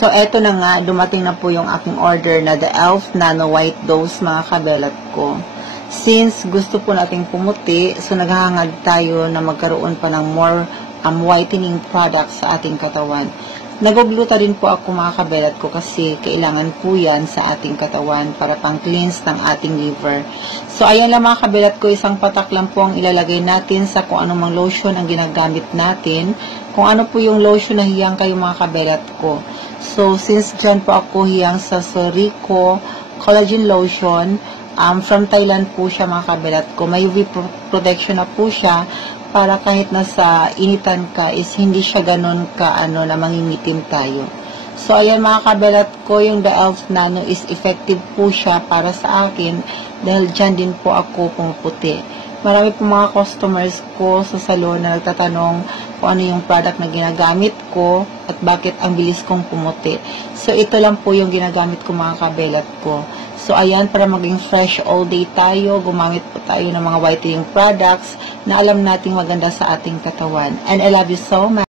So, eto na nga, dumating na po yung aking order na the e.l.f. Nano White Dose, mga kabelat ko. Since gusto po nating pumuti, so naghahangad tayo na magkaroon pa ng more whitening products sa ating katawan. Nagugluta din po ako, mga kabelat ko, kasi kailangan po yan sa ating katawan para pang-cleanse ng ating liver. So, ayan lang mga kabelat ko, isang patak lang po ang ilalagay natin sa kung anumang lotion ang ginagamit natin. Kung ano po yung lotion na hiyang kayo, mga kabelat ko. So, since dyan po ako hiyang sa Sorico Collagen Lotion, from Thailand po siya, mga kabelat ko. May UV protection na po siya para kahit nasa initan ka is hindi siya ganun na mangingitim tayo. So, ayan mga kabelat ko, yung the e.l.f. Nano is effective po siya para sa akin dahil dyan din po ako pumuputi. Marami po mga customers ko sa salon na nagtatanong kung ano yung product na ginagamit ko at bakit ang bilis kong pumuti. So, ito lang po yung ginagamit ko, mga kabelat ko. So, ayan, para maging fresh all day tayo, gumamit po tayo ng mga whitening products na alam nating maganda sa ating katawan. And I love you so much.